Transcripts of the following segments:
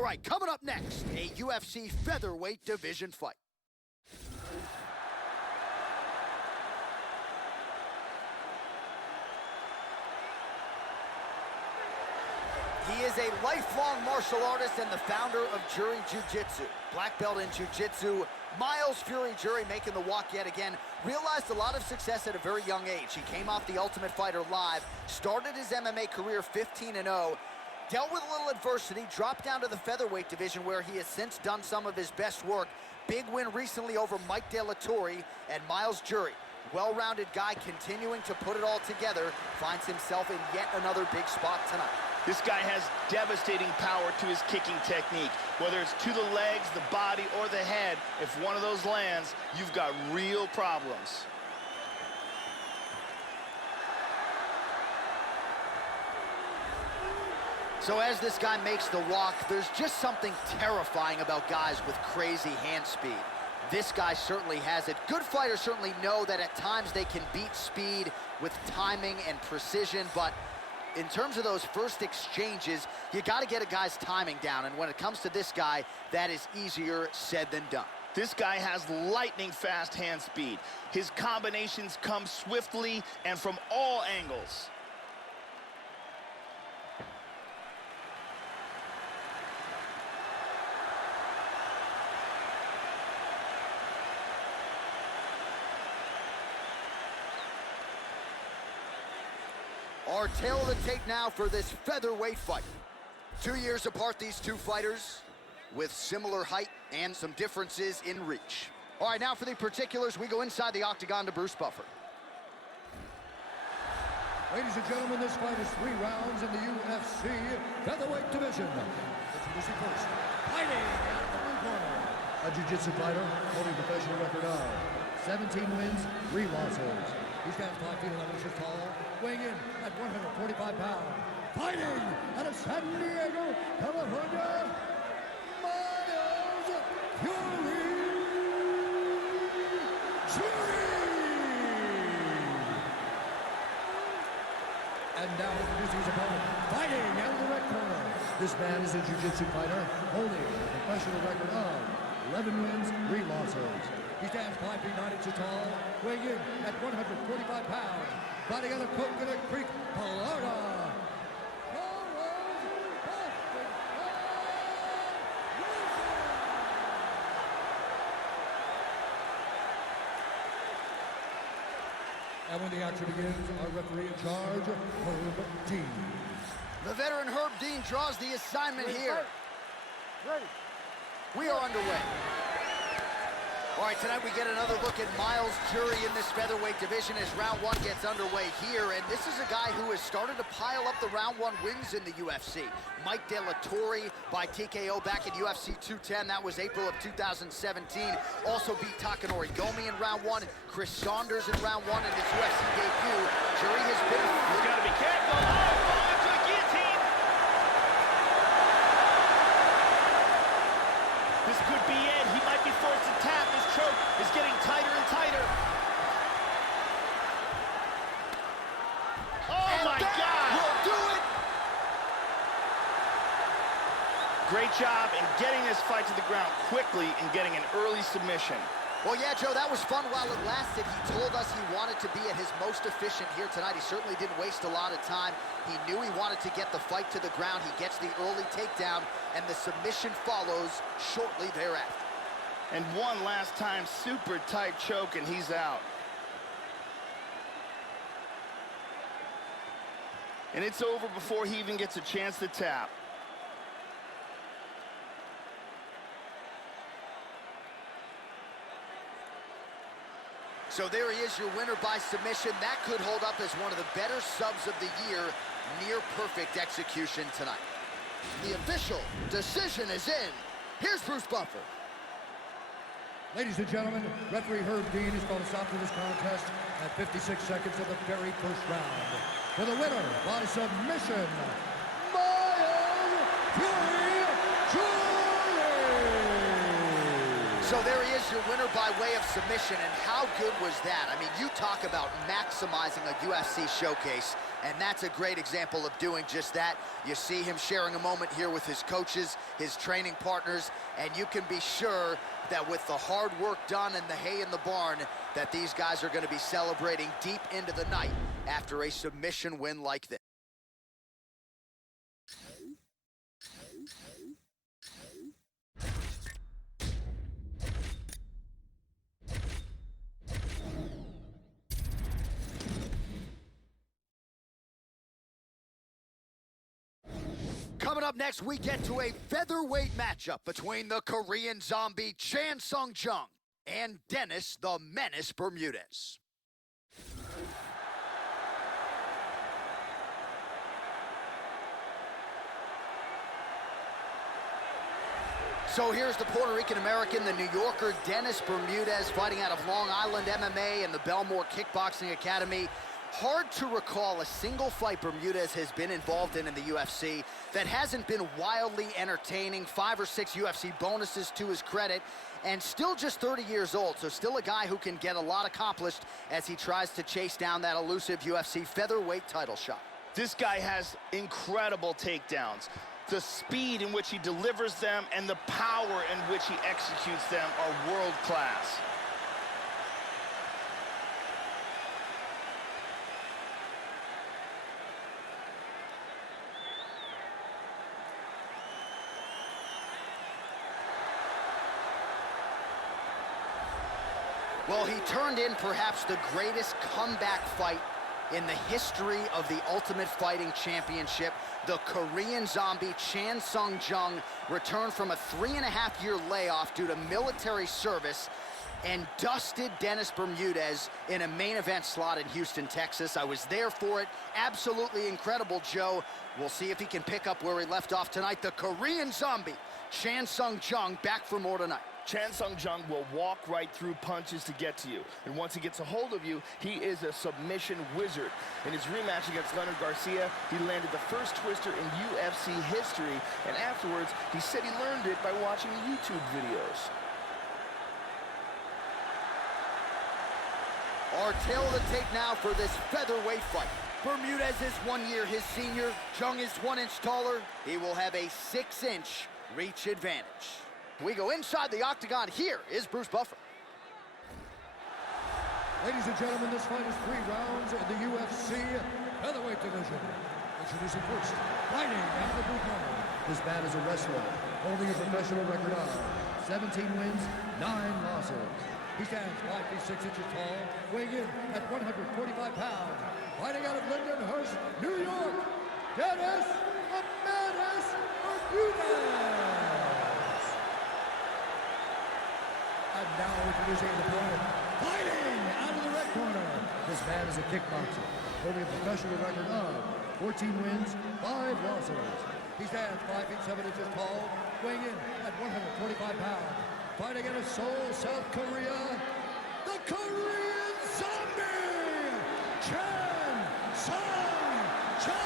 All right, coming up next, a UFC featherweight division fight. He is a lifelong martial artist and the founder of Jury Jiu-Jitsu. Black belt in Jiu-Jitsu, Miles Fury Jury making the walk yet again. Realized a lot of success at a very young age. He came off The Ultimate Fighter Live, started his MMA career 15-0, dealt with a little adversity, dropped down to the featherweight division where he has since done some of his best work. Big win recently over Mike De La Torre and Miles Jury. Well-rounded guy continuing to put it all together, finds himself in yet another big spot tonight. This guy has devastating power to his kicking technique. Whether it's to the legs, the body, or the head, if one of those lands, you've got real problems. So as this guy makes the walk, there's just something terrifying about guys with crazy hand speed. This guy certainly has it. Good fighters certainly know that at times they can beat speed with timing and precision, but in terms of those first exchanges, you got to get a guy's timing down, and when it comes to this guy, that is easier said than done. This guy has lightning fast hand speed. His combinations come swiftly and from all angles. Our tail of the tape now for this featherweight fight. 2 years apart, these two fighters, with similar height and some differences in reach. All right, now for the particulars, we go inside the octagon to Bruce Buffer. Ladies and gentlemen, this fight is 3 rounds in the UFC featherweight division. Introducing first, fighting out of the blue corner, a jiu-jitsu fighter holding a professional record of 17 wins, 3 losses. He stands 5 feet 11 inches tall, weighing in at 145 pounds. Fighting out of San Diego, California, Miles Fury Jury! And now introducing his opponent, fighting out of the red corner. This man is a jiu-jitsu fighter, holding a professional record of 11 wins, 3 losses. He stands 5 feet 9 inches tall, weighing in at 145 pounds. Fighting out of Coconut Creek, Florida. And when the action begins, our referee in charge, Herb Dean. The veteran Herb Dean draws the assignment here. Ready. We are underway. All right, tonight we get another look at Miles Jury in this featherweight division as round 1 gets underway here. And this is a guy who has started to pile up the round 1 wins in the UFC. Mike De La Torre by TKO back in UFC 210. That was April of 2017. Also beat Takanori Gomi in round 1. Chris Saunders in round 1 in his UFC debut. Jury has been... He's got to be careful. Oh, into a guillotine. This could be it. He might be forced to tap. His choke is getting tighter and tighter. Oh, and my that God. will do it. Great job in getting this fight to the ground quickly and getting an early submission. Well, yeah, Joe, that was fun while it lasted. He told us he wanted to be at his most efficient here tonight. He certainly didn't waste a lot of time. He knew he wanted to get the fight to the ground. He gets the early takedown, and the submission follows shortly thereafter. And one last time, super tight choke, and he's out. And it's over before he even gets a chance to tap. So there he is, your winner by submission. That could hold up as one of the better subs of the year. Near perfect execution tonight. The official decision is in. Here's Bruce Buffer. Ladies and gentlemen, referee Herb Dean is going to stop to this contest at 56 seconds of the very first round. For the winner by submission, Miles Fury Jury! So there he is, your winner by way of submission, and how good was that? I mean, you talk about maximizing a UFC showcase. And that's a great example of doing just that. You see him sharing a moment here with his coaches, his training partners, and you can be sure that with the hard work done and the hay in the barn, that these guys are going to be celebrating deep into the night after a submission win like this. Coming up next, we get to a featherweight matchup between the Korean zombie Chan Sung-jung and Dennis the Menace Bermudez. So here's the Puerto Rican American, the New Yorker Dennis Bermudez, fighting out of Long Island MMA and the Belmore Kickboxing Academy. Hard to recall a single fight Bermudez has been involved in the UFC that hasn't been wildly entertaining. 5 or 6 UFC bonuses to his credit, and still just 30 years old, so still a guy who can get a lot accomplished as he tries to chase down that elusive UFC featherweight title shot. This guy has incredible takedowns. The speed in which he delivers them and the power in which he executes them are world class. Well, he turned in perhaps the greatest comeback fight in the history of the Ultimate Fighting Championship. The Korean zombie Chan Sung-jung returned from a 3.5-year layoff due to military service and dusted Dennis Bermudez in a main event slot in Houston, Texas. I was there for it. Absolutely incredible, Joe. We'll see if he can pick up where he left off tonight. The Korean zombie Chan Sung-jung back for more tonight. Chan Sung-jung will walk right through punches to get to you. And once he gets a hold of you, he is a submission wizard. In his rematch against Leonard Garcia, he landed the first twister in UFC history. And afterwards, he said he learned it by watching YouTube videos. Our tail of the tape now for this featherweight fight. Bermudez is 1 year his senior. Jung is 1 inch taller. He will have a 6-inch reach advantage. We go inside the octagon. Here is Bruce Buffer. Ladies and gentlemen, this fight is 3 rounds in the UFC featherweight division. Introducing first, fighting out of the blue corner. This man is a wrestler, holding a professional record of 17 wins, 9 losses. He stands 5 feet 6 inches tall, weighing in at 145 pounds. Fighting out of Lindenhurst, New York, Dennis the Menace Bermudez. And now introducing the opponent, fighting out of the red corner. This man is a kickboxer, holding a professional record of 14 wins, 5 losses. He stands 5 feet 7 inches tall, weighing in at 145 pounds. Fighting out of Seoul, South Korea, the Korean zombie, Chan Sung-jung.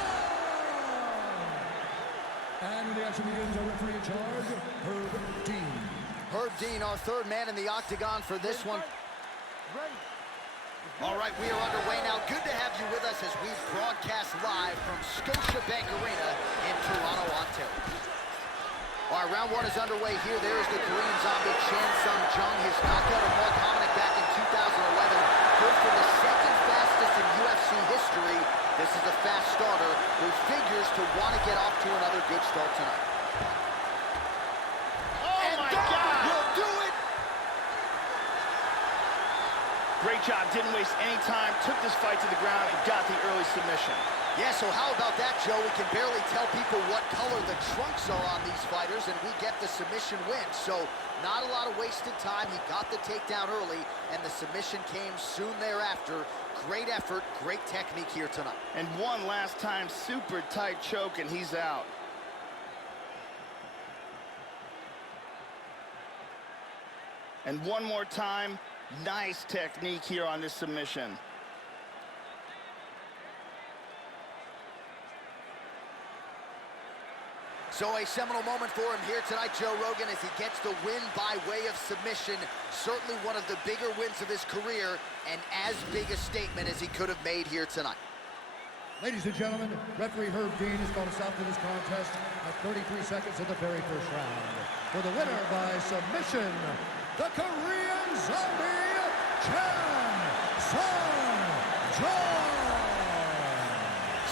And when the action begins, our referee in charge, Herb Dean. Herb Dean, our third man in the octagon for this one. All right, we are underway now. Good to have you with us as we broadcast live from Scotiabank Arena in Toronto, Ontario. All right, round 1 is underway here. There's the Korean zombie Chan Sung-jung. His knockout of Mark Hominick back in 2011. Good for the 2nd fastest in UFC history. This is a fast starter who figures to want to get off to another good start tonight. Great job, didn't waste any time, took this fight to the ground and got the early submission. Yeah, so how about that, Joe? We can barely tell people what color the trunks are on these fighters, and we get the submission win. So not a lot of wasted time. He got the takedown early, and the submission came soon thereafter. Great effort, great technique here tonight. And one last time, super tight choke, and he's out. And one more time, nice technique here on this submission. So a seminal moment for him here tonight, Joe Rogan, as he gets the win by way of submission. Certainly one of the bigger wins of his career, and as big a statement as he could have made here tonight. Ladies and gentlemen, referee Herb Dean is going to stop to this contest at 33 seconds of the very first round. For the winner by submission, the Korean Zombie, Chan Sung-Jong.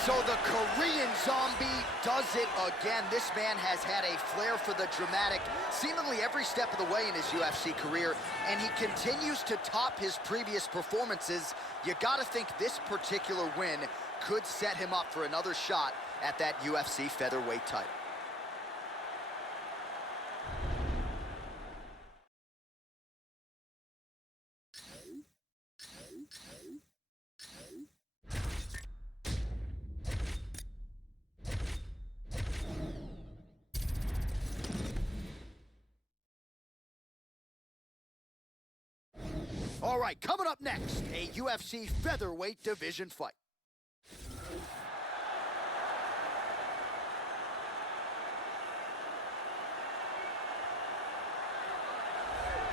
So the Korean Zombie does it again. This man has had a flair for the dramatic seemingly every step of the way in his UFC career, and he continues to top his previous performances. You gotta think this particular win could set him up for another shot at that UFC featherweight title. All right, coming up next, a UFC featherweight division fight.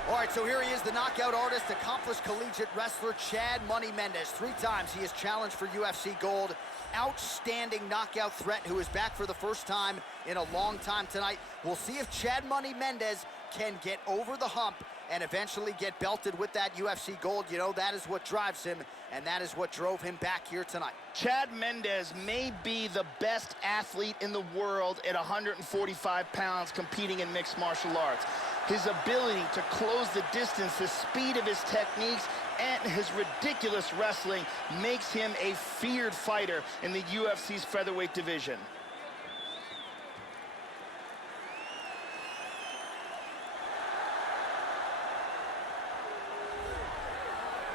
All right, so here he is, the knockout artist, accomplished collegiate wrestler, Chad "Money" Mendes. 3 times he has challenged for UFC gold. Outstanding knockout threat who is back for the first time in a long time tonight. We'll see if Chad "Money" Mendes can get over the hump and eventually get belted with that UFC gold. You know, that is what drives him, and that is what drove him back here tonight. Chad Mendes may be the best athlete in the world at 145 pounds competing in mixed martial arts. His ability to close the distance, the speed of his techniques, and his ridiculous wrestling makes him a feared fighter in the UFC's featherweight division.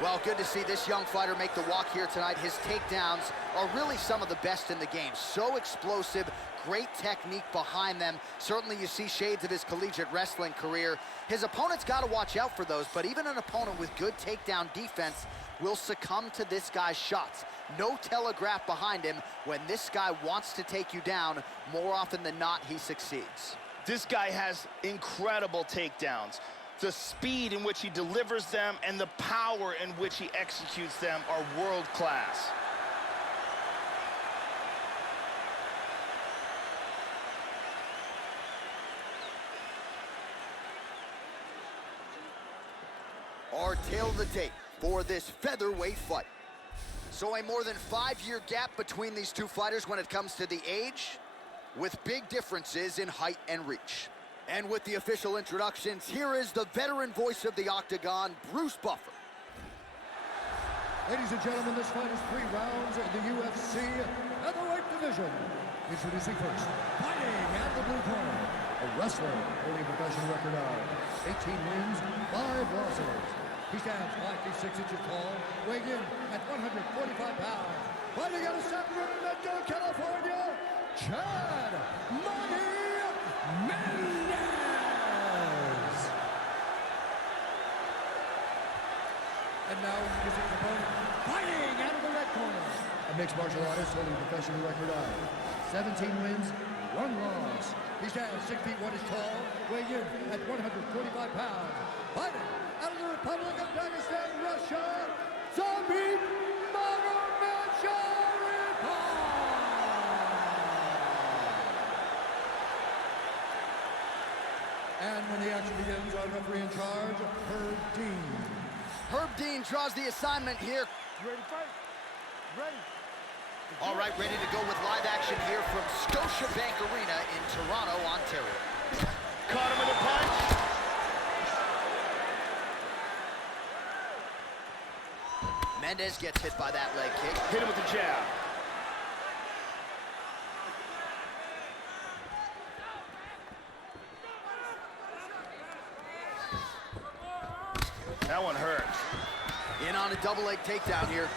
Well, good to see this young fighter make the walk here tonight. His takedowns are really some of the best in the game. So explosive, great technique behind them. Certainly you see shades of his collegiate wrestling career. His opponent's got to watch out for those, but even an opponent with good takedown defense will succumb to this guy's shots. No telegraph behind him. When this guy wants to take you down, more often than not, he succeeds. This guy has incredible takedowns. The speed in which he delivers them and the power in which he executes them are world class. Our tale of the tape for this featherweight fight. So a more than 5-year gap between these two fighters when it comes to the age, with big differences in height and reach. And with the official introductions, here is the veteran voice of the Octagon, Bruce Buffer. Ladies and gentlemen, this fight is 3 rounds in the UFC featherweight division. Introducing first, fighting at the blue corner, a wrestler holding a professional record of 18 wins, 5 losses. He stands 5 feet 6 inches tall, weighing in at 145 pounds. Fighting out of Sacramento, California, Chad "Money" Mendes. And now his opponent, fighting out of the red corner, a mixed martial artist holding a professional record of 17 wins, 1 loss. He stands 6 feet 1 inch tall, weighing in at 145 pounds. Fighting out of the Republic of Dagestan, Russia, Zombie And when the action begins, our referee in charge, Herb Dean. Herb Dean draws the assignment here. You ready to fight? Ready. All right, ready to go with live action here from Scotiabank Arena in Toronto, Ontario. Caught him with a punch. Mendes gets hit by that leg kick. Hit him with the jab. That one hurt. In on a double leg takedown here.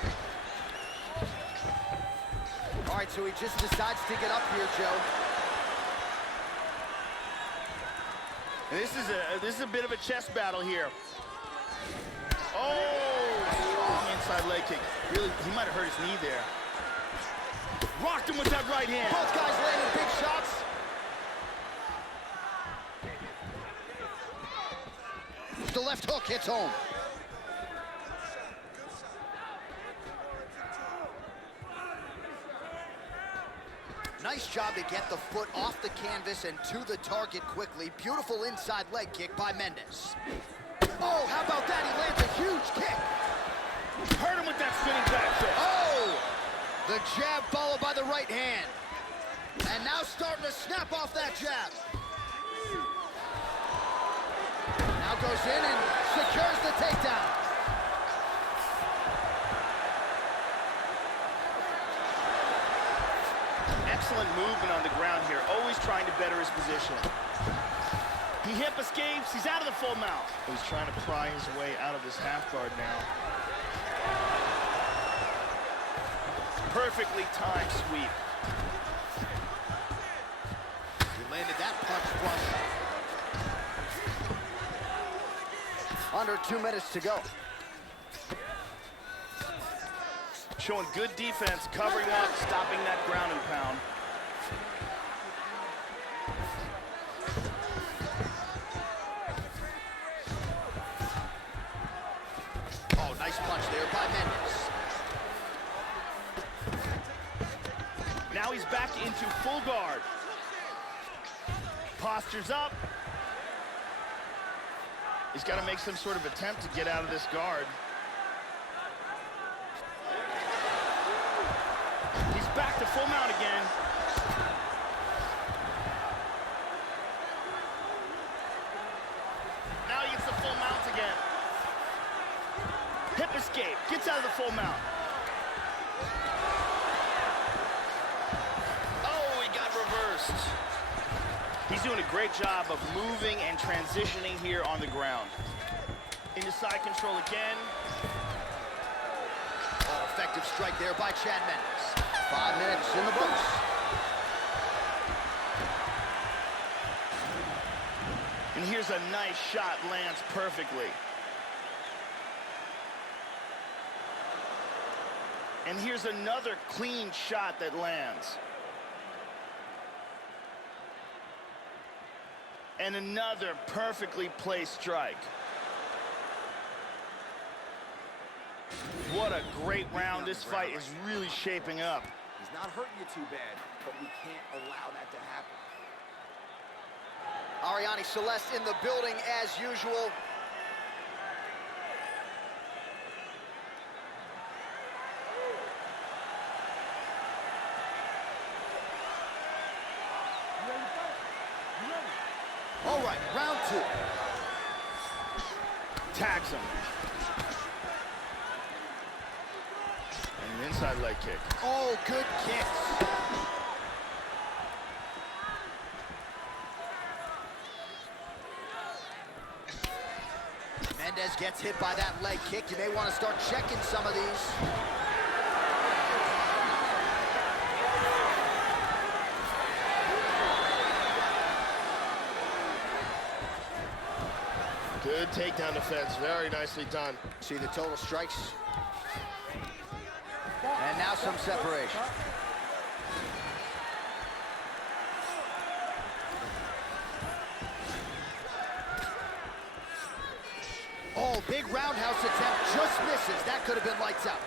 All right, so he just decides to get up here, Joe. And this is a bit of a chest battle here. Oh, strong inside leg kick. Really, he might have hurt his knee there. Rocked him with that right hand. Both guys landing big shots. The left hook hits home. Nice job to get the foot off the canvas and to the target quickly. Beautiful inside leg kick by Mendes. Oh, how about that? He lands a huge kick. Hurt him with that spinning back fist. Oh! The jab followed by the right hand. And now starting to snap off that jab. Now goes in and secures the takedown. Excellent movement on the ground here, always trying to better his position. He hip escapes, he's out of the full mount. He's trying to pry his way out of this half guard now. Perfectly timed sweep. He landed that punch flush. Under 2 minutes to go. Showing good defense, covering up, stopping that ground and pound. Oh, nice punch there by Mendes. Now he's back into full guard. Postures up. He's got to make some sort of attempt to get out of this guard. Back to full mount again. Now he gets the full mount again. Hip escape, gets out of the full mount. Oh, he got reversed. He's doing a great job of moving and transitioning here on the ground. Into side control again. Oh, effective strike there by Chad Mendes. 5 minutes in the books. And here's a nice shot, lands perfectly. And here's another clean shot that lands. And another perfectly placed strike. What a great round. This fight is really shaping up. He's not hurting you too bad, but we can't allow that to happen. Ariane Celeste in the building as usual. All right, round 2. Tags him. And an inside leg kick. Oh, good kicks. Mendes gets hit by that leg kick. You may want to start checking some of these. Good takedown defense, very nicely done. See the total strikes. And now some separation. Oh, big roundhouse attempt, just misses. That could have been lights out.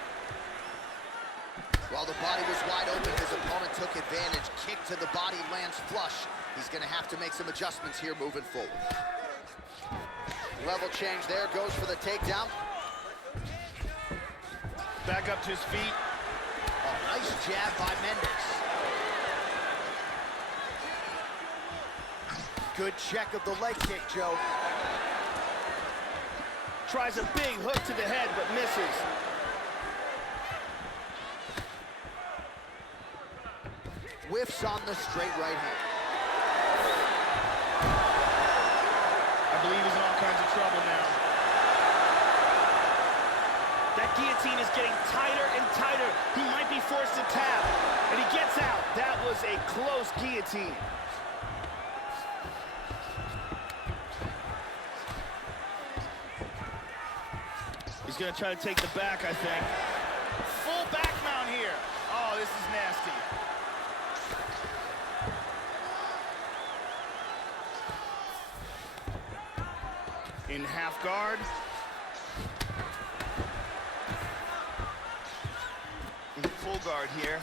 While the body was wide open, his opponent took advantage. Kick to the body, lands flush. He's gonna have to make some adjustments here moving forward. Level change there, goes for the takedown. Back up to his feet. Oh, nice jab by Mendes. Good check of the leg kick, Joe. Tries a big hook to the head, but misses. Whiffs on the straight right hand. I believe he's in all kinds of trouble now. That guillotine is getting tighter and tighter. He might be forced to tap, and he gets out. That was a close guillotine. He's gonna try to take the back, I think. Full back mount here. Oh, this is nasty. In half guard. In full guard here.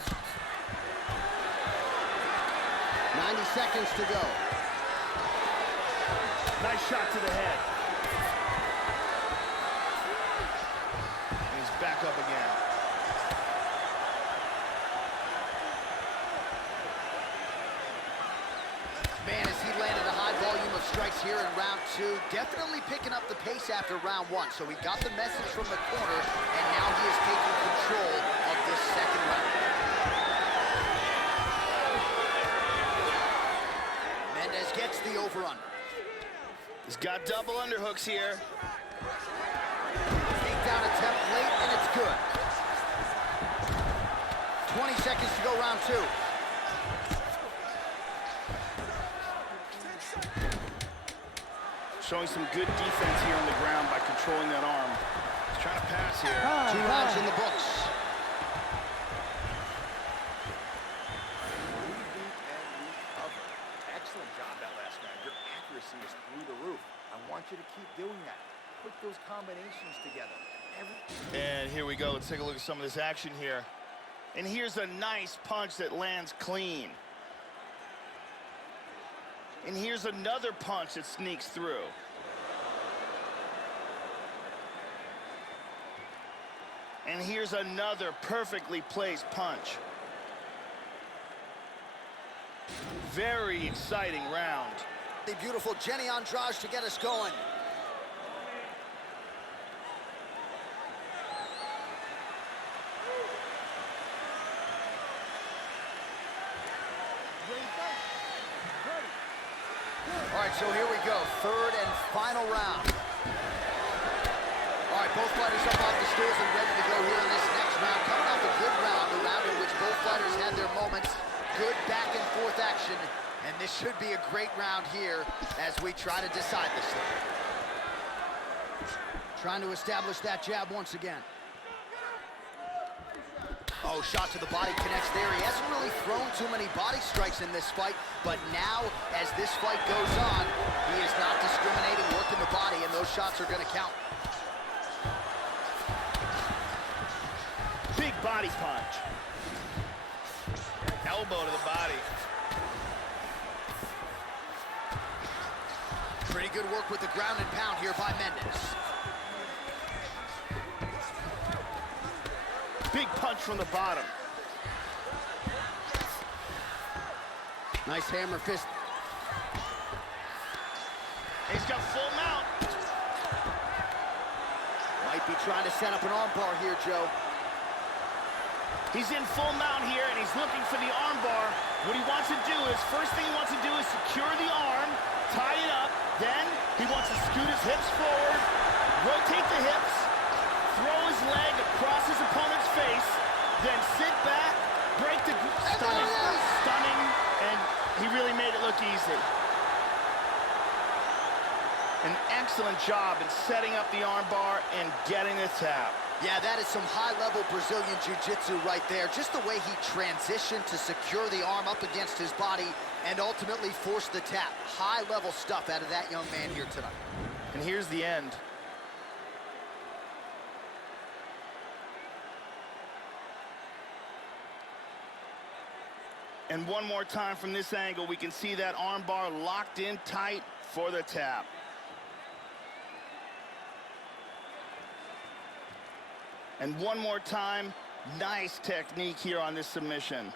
90 seconds to go. Nice shot to the head. And he's back up again. Man, as he landed a high volume of strikes here in round 2, definitely picking up the pace after round 1. So he got the message from the corner, and now he is taking control of this second round. Mendez gets the over-under. He's got double underhooks here. Takedown attempt late, and it's good. 20 seconds to go, round 2. Showing some good defense here on the ground by controlling that arm. He's trying to pass here. 2 rounds in the books. Excellent job that last round. Your accuracy is through the roof. I want you to keep doing that. Put those combinations together. And here we go. Let's take a look at some of this action here. And here's a nice punch that lands clean. And here's another punch that sneaks through. And here's another perfectly placed punch. Very exciting round. The beautiful Jenny Andrade to get us going. All right, so here we go. Third and final round. All right, both fighters up off the stools and ready to go here in this next round. Coming off a good round, a round in which both fighters had their moments. Good back and forth action. And this should be a great round here as we try to decide this thing. Trying to establish that jab once again. Oh, shot to the body connects there. He hasn't really thrown too many body strikes in this fight, but now, as this fight goes on, he is not discriminating, working the body, and those shots are going to count. Big body punch. Elbow to the body. Pretty good work with the ground and pound here by Mendez. Big punch from the bottom. Nice hammer fist. He's got full mount. Might be trying to set up an armbar here, Joe. He's in full mount here, and he's looking for the armbar. What he wants to do is, first thing he wants to do is secure the arm, tie it up. Then he wants to scoot his hips forward, rotate the hips, throw his leg across his opponent's face, then sit back, break the... Stunning, and he really made it look easy. An excellent job in setting up the armbar and getting the tap. Yeah, that is some high-level Brazilian Jiu-Jitsu right there. Just the way he transitioned to secure the arm up against his body and ultimately force the tap. High-level stuff out of that young man here tonight. And here's the end. And one more time from this angle, we can see that armbar locked in tight for the tap. And one more time, nice technique here on this submission.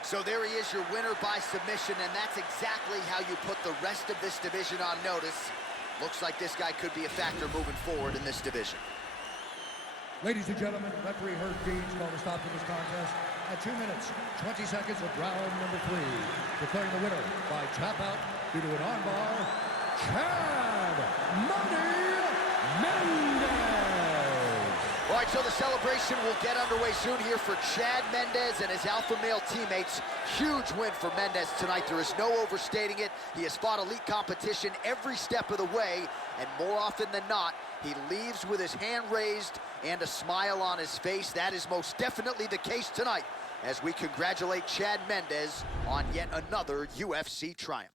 So there he is, your winner by submission, and that's exactly how you put the rest of this division on notice. Looks like this guy could be a factor moving forward in this division. Ladies and gentlemen, referee Herb Dean's called a stop to this contest at 2 minutes, 20 seconds of round number 3. Declaring the winner by tap out due to an armbar, Chad Money Mendez. All right, so the celebration will get underway soon here for Chad Mendez and his alpha male teammates. Huge win for Mendez tonight. There is no overstating it. He has fought elite competition every step of the way, and more often than not, he leaves with his hand raised and a smile on his face. That is most definitely the case tonight as we congratulate Chad Mendez on yet another UFC triumph.